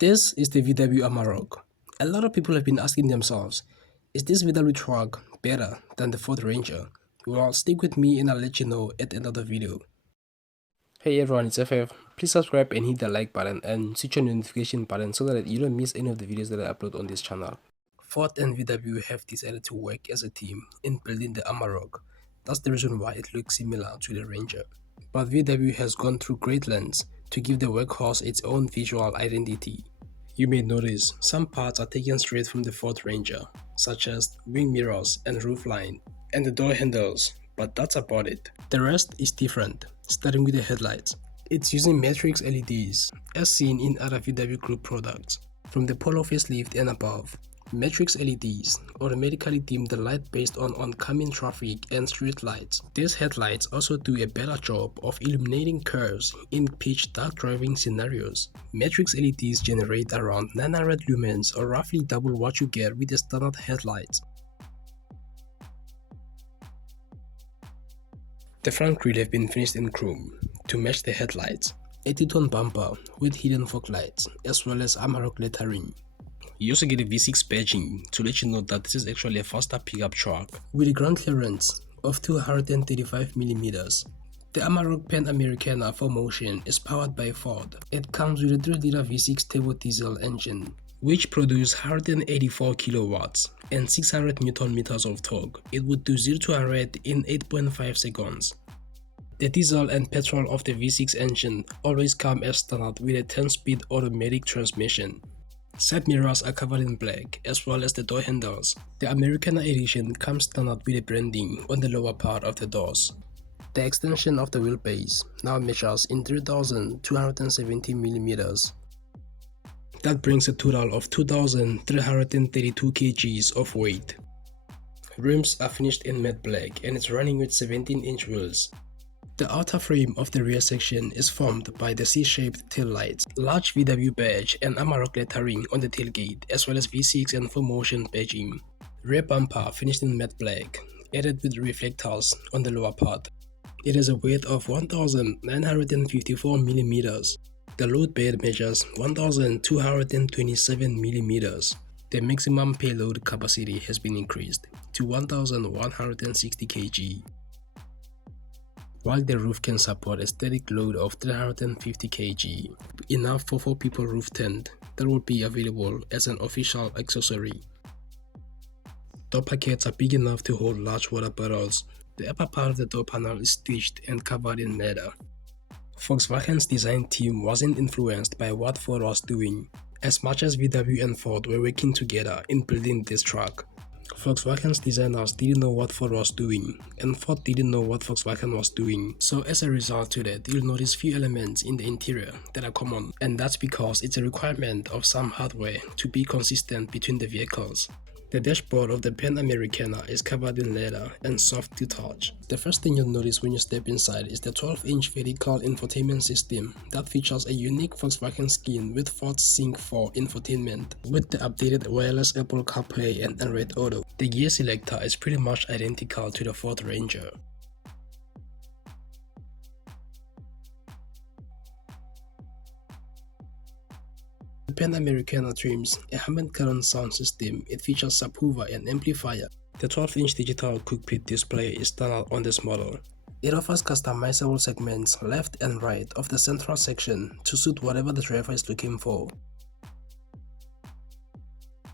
This is the VW Amarok. A lot of people have been asking themselves, is this VW truck better than the Ford Ranger? Well, stick with me and I'll let you know at the end of the video. Hey everyone, it's FF. Please subscribe and hit the like button and switch on the notification button so that you don't miss any of the videos that I upload on this channel. Ford and VW have decided to work as a team in building the Amarok. That's the reason why it looks similar to the Ranger. But VW has gone through great lengths to give the workhorse its own visual identity. You may notice some parts are taken straight from the Ford Ranger, such as wing mirrors and roofline, and the door handles, but that's about it. The rest is different, starting with the headlights. It's using matrix LEDs, as seen in other VW Group products. From the Polo facelift and above, matrix LEDs automatically dim the light based on oncoming traffic and street lights. These headlights also do a better job of illuminating curves in pitch dark driving scenarios. Matrix LEDs generate around 900 lumens, or roughly double what you get with the standard headlights. The front grille have been finished in chrome to match the headlights, a two-tone bumper with hidden fog lights, as well as Amarok lettering. You also get a V6 badging to let you know that this is actually a faster pickup truck with a ground clearance of 235mm. The Amarok Pan-Americana 4Motion is powered by Ford. It comes with a 3-liter V6 turbo diesel engine, which produces 184 kilowatts and 600 Newton meters of torque. It would do 0 to 100 in 8.5 seconds. The diesel and petrol of the V6 engine always come as standard with a 10-speed automatic transmission. Side mirrors are covered in black, as well as the door handles. The Americana edition comes standard with a branding on the lower part of the doors. The extension of the wheelbase now measures in 3,270mm. That brings a total of 2,332 kgs of weight. Rims are finished in matte black and it's running with 17-inch wheels. The outer frame of the rear section is formed by the C-shaped taillights, large VW badge and Amarok lettering on the tailgate, as well as V6 and 4Motion badging. Rear bumper finished in matte black, added with reflectors on the lower part. It has a weight of 1,954mm. The load bed measures 1,227mm. The maximum payload capacity has been increased to 1,160 kg. While the roof can support a static load of 350 kg, enough for 4 people roof tent that will be available as an official accessory. Door pockets are big enough to hold large water bottles. The upper part of the door panel is stitched and covered in leather. Volkswagen's design team wasn't influenced by what Ford was doing, as much as VW and Ford were working together in building this truck. Volkswagen's designers didn't know what Ford was doing, and Ford didn't know what Volkswagen was doing. So as a result to that, you'll notice few elements in the interior that are common, and that's because it's a requirement of some hardware to be consistent between the vehicles. The dashboard of the Pan-Americana is covered in leather and soft to touch. The first thing you'll notice when you step inside is the 12-inch vertical infotainment system that features a unique Volkswagen skin with Ford's Sync 4 infotainment with the updated wireless Apple CarPlay and Android Auto. The gear selector is pretty much identical to the Ford Ranger. The Pan-Americana trims a Hammond current sound system. It features subwoofer and amplifier. The 12-inch digital cockpit display is standard on this model. It offers customizable segments left and right of the central section to suit whatever the driver is looking for.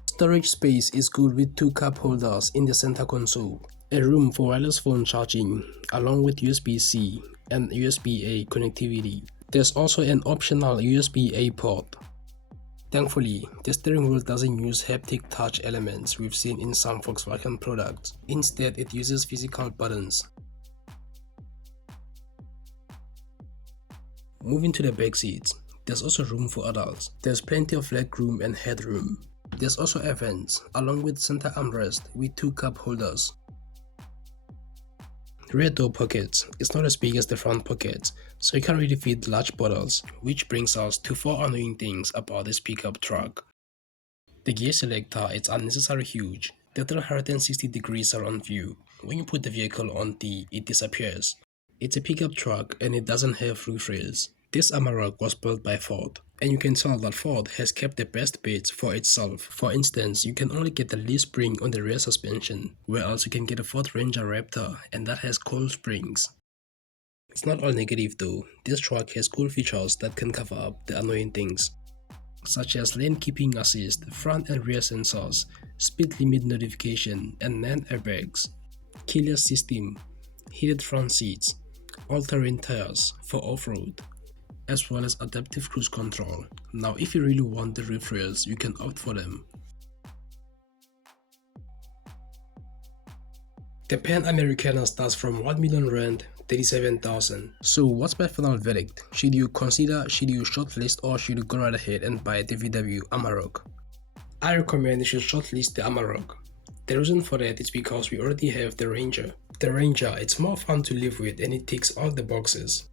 Storage space is good with 2 cup holders in the center console, a room for wireless phone charging along with USB-C and USB-A connectivity. There's also an optional USB-A port. Thankfully, the steering wheel doesn't use haptic touch elements we've seen in some Volkswagen products. Instead, it uses physical buttons. Moving to the back seats, there's also room for adults. There's plenty of legroom and headroom. There's also air vents, along with center armrest with 2 cup holders. Rear door pockets is not as big as the front pockets, so you can't really fit large bottles, which brings us to 4 annoying things about this pickup truck. The gear selector is unnecessarily huge. The 360 degrees surround view. When you put the vehicle on D, it disappears. It's a pickup truck and it doesn't have roof rails. This Amarok was built by Ford, and you can tell that Ford has kept the best bits for itself. For instance, you can only get the leaf spring on the rear suspension, whereas you can get a Ford Ranger Raptor, and that has coil springs. It's not all negative though. This truck has cool features that can cover up the annoying things, such as lane keeping assist, front and rear sensors, speed limit notification, and non-airbags, keyless system, heated front seats, all-terrain tires for off-road, as well as adaptive cruise control. Now if you really want the roof rails, you can opt for them. The Pan Americana starts from 1 million rand, 37,000. So what's my final verdict? Should you shortlist, or should you go right ahead and buy the VW Amarok? I recommend you should shortlist the Amarok. The reason for that is because we already have the Ranger. The Ranger, it's more fun to live with and it ticks all the boxes.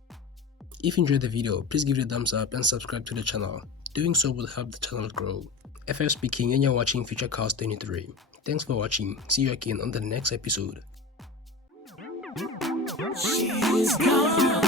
If you enjoyed the video, please give it a thumbs up and subscribe to the channel. Doing so will help the channel grow. FF speaking, and you're watching Future Cars 23. Thanks for watching. See you again on the next episode. She's gone.